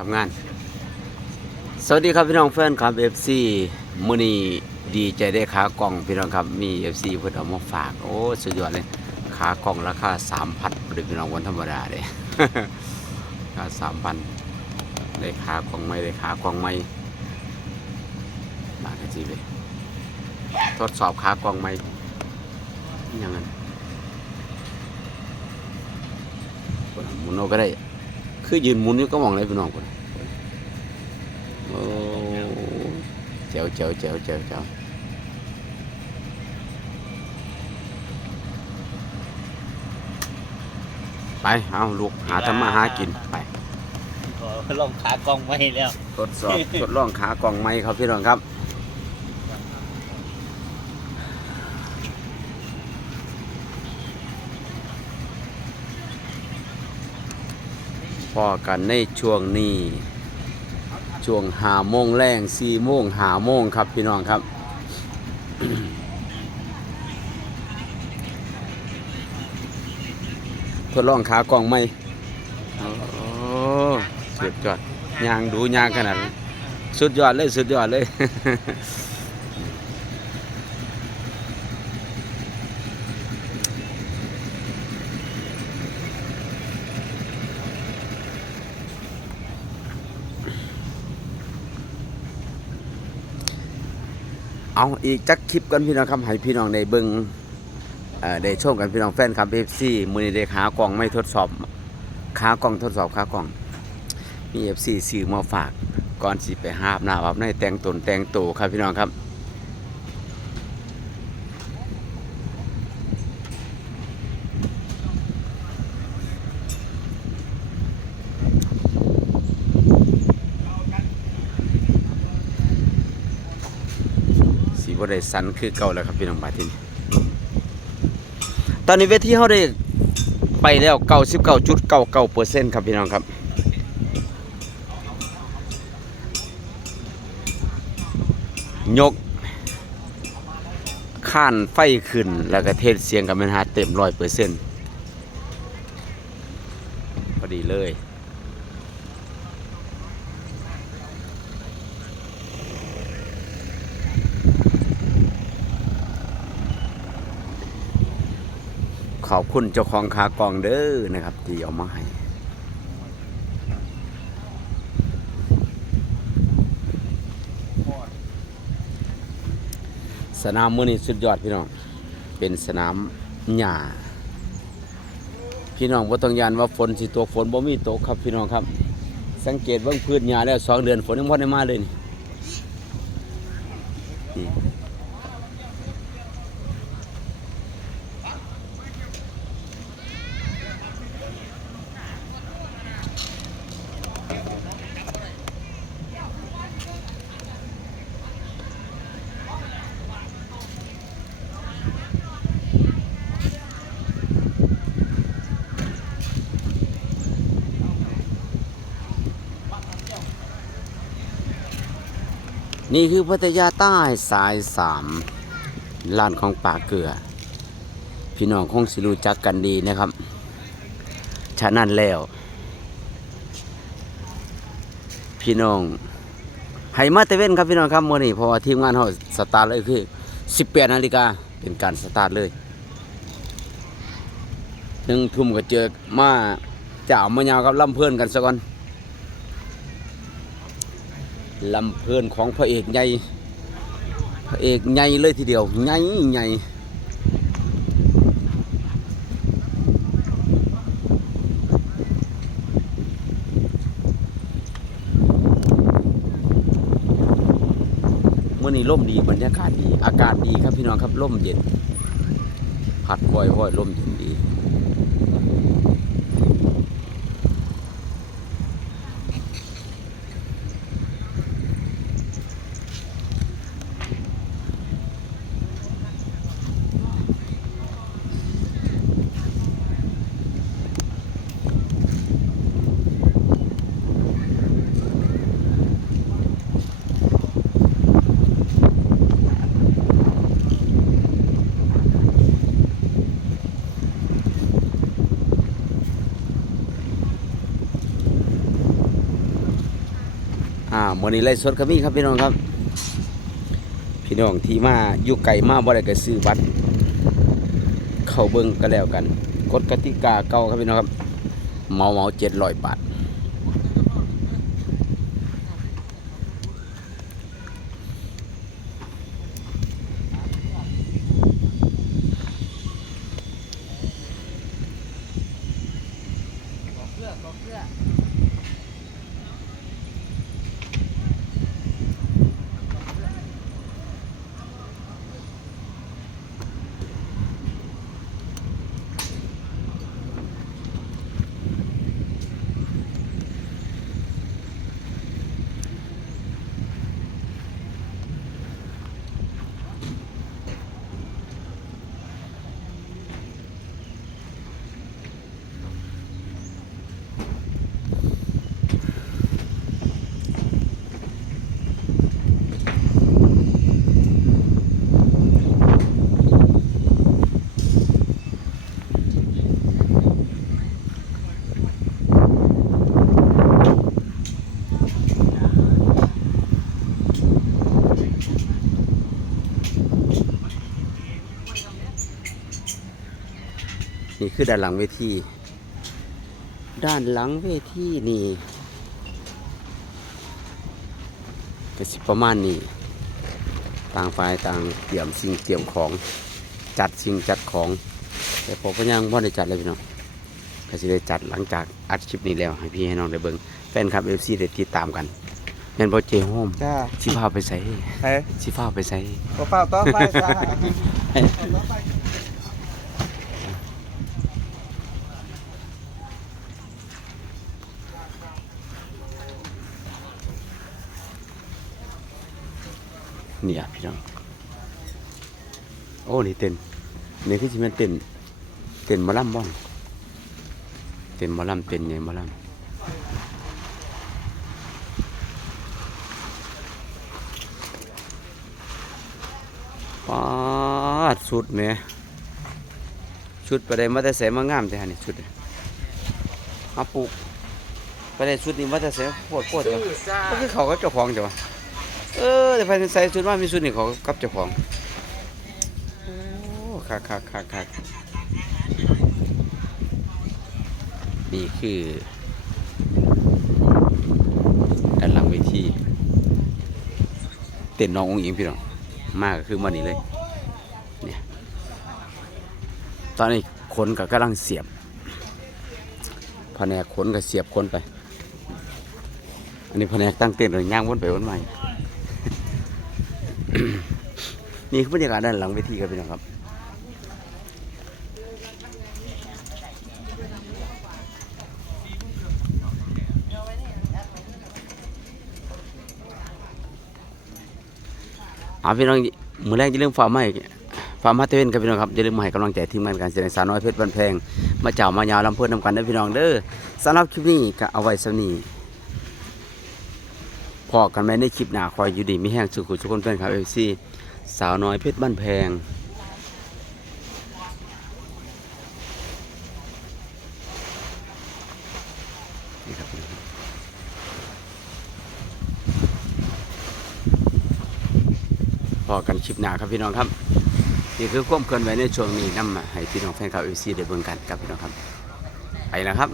ทำงาน สวัสดีครับพี่น้องแฟนครับ FC มื้อนีดีใจได้ขากล่องพี่น้องครับมี FC เพิ่อนเอามาฝาก โอ้สุดยอดเลยขากล่องราคา3,000หรือพี่น้องวันธรรมดาเด้ราคา3,000ได้ขากล่องใหม่ได้ขากล่องใหม่บาทกันสิเลยทดสอบขากล่องใหม่ยังนั้นคนมุนเอาก็ได้ คือยืนหมุนอยู่ก็มองเลยพี่น้องคนโอ้เจ๋วเจ๋วเจ๋วเจ๋วเจ๋วไป เอาลูกหาทำมาหากินไปขอลองขากล้องไม่แล้ว ทดสอบ ทดลองขากล่องไม้ครับพี่น้องครับ อกันในช่วงนี้ ช่วงหาโมงแรงสี่โมงหาโมงครับพี่น้องครับทดลองขากล่องไหมโอ้สุดยอดยางดูยางขนาด สุดยอดเลย สุดยอดเลย เอาอีกจักคลิปกันพี่น้องครับให้พี่น้องได้เบิงเอ่อได้ชมกันพี่น้องแฟนครับเอฟซีมือนี้ได้ขากล่องไม่ทดสอบขากล่องทดสอบขากล่องมีเอฟซีสื่อมาฝากก่อนสิไปหาบหน้าอาบในแต่งตนแต่งตัวครับพี่น้องครับ สีบริสันคือเก่าแล้วครับพี่น้องบาทินตอนนี้เวทีเขาได้ไปแล้วเก้าสิบเก้าจุดเก้าเก้าเปอร์เซ็นต์ครับพี่น้องครับยกข้านไฟขึ้น แล้วก็เทศเสียงกับมันหาเต็มร้อยเปอร์เซ็นต์พอดีเลย ขอบคุณเจ้าของคากองเด้อนะครับ ที่เอามาให้สนามมือนี้สุดยอดพี่น้อง เป็นสนามหญ้าพี่น้องบ่าต้องยานว่าฝนสิตกฝนบ่มีตกครับพี่น้องครับ สังเกตเบิ่งพืชหญ้าแล้วสองเดือนฝนยังบ่ได้มาเลยนี่ นี่คือพัทยาใต้สายสามลานของป่าเกลือ พี่น้องคงสิรู้จักกันดีนะครับ ฉะนั้นแล้ว พี่น้องให้มาเตเว่นครับพี่น้องครับมื่อนี้พราะว่าทีมงานเขาสตาร์ทเลยคือ18นาฬิกาเป็นการสตาร์ทเลยหนึ่งทุ่มก็เจอมาจะเอามายาวกับลำเพื่อนกันซะก่อน ลำเพื่อนของพระเอกใหญ่พระเอกใหญ่เลยทีเดียวใหญ่ใหญ่เมื่อนี้ร่มดีบรรยากาศดีอากาศดีครับพี่น้องครับร่มเย็นผัดว่อยว่อยร่มเย็นดี ม อ่า มื่อนี้ไล่สดก็มีครับพี่น้องครับ พี่น้องที่มาอยู่ไกลมาบ่ได้ก็ซื้อบัตรเข้าเบิ้งก็แล้วกันกฎกติกาเก่าครับพี่น้องครับเมาเมาเจ็ดร้อยบาท คือด้านหลังเวที ด้านหลังเวทีนี่ก็สิประมาณนี้ ต่างฝ่ายต่างเตรียมสิ่งเตรียมของจัดสิ่งจัดของ แต่ผมก็ยังว่าได้จัดเลยพี่น้องก็สิได้จัดหลังจากอัดคลิปนี้แล้ว ให้พี่ให้น้องได้เบิ่งแฟนคลับเอฟซีได้ติดตามกันแม่นบ่เจโฮมจ้าสิพาไปใส่เฮ้ยสิพาไปใส่ตัวเปล่าต่อไปจ้า เนี่ยพี่น้อง โอ้ นี่เต้นนี่ที่จะเป็นเต้นเต้นหมอลำบ้องเต้นหมอลำเต้นไงหมอลำปาดสุดเนี่ยชุดไปได้มาแต่ใส่มางามแต่ฮะนี่ชุดเนี่ยมาปลูกไปได้ชุดนี้มาแต่ใส่โคตรโคตรเดียวก็คือเขาก็เจ้าของจ้ะวะ เออแต่ภายในใส่ชุดว่ามีชุดนี่เขากับเจ้าของโอ้คักคักคักคักนี่คือด้านหลังเวทีเต้นน้ององค์หญิงพี่น้องมากคือมันนี่เลยเนี่ยตอนนี้ขนกับกำลังเสียบแผนกขนกับเสียบขนไป อันนี้แผนกตั้งเต้นเลยย่างวนไปวนมา นี่คือบรรยากาศด้านหลังเวทีครับพี่น้องครับอาพี่น้องมือแรกจะเรื่องฟาร์มให้ฟาร์มฮัตเทเวนครับพี่น้องครับอย่าลืมให้กำลังใจทีมงานการแสดงสาวน้อยเพชรบันแพง มาเจ้ามายาวลำเพื่อนนำกันนะพี่น้องเด้อสำหรับคลิปนี้ก็เอาไว้สำนีพอกันไหมในคลิปหน้าคอยอยู่ดีมีแห้งสุขุทุกคนแฟนคลับเอฟซี สาวน้อยเพชรบ้านแพง นี่ครับพอกันคลิปหน้าครับพี่น้องครับ นี่คือความเคลื่อนไหวในช่วงนี้นำมาให้พี่น้องแฟนคลับเอซีได้เบิ่งกันครับพี่น้องครับ ไปแล้วครับ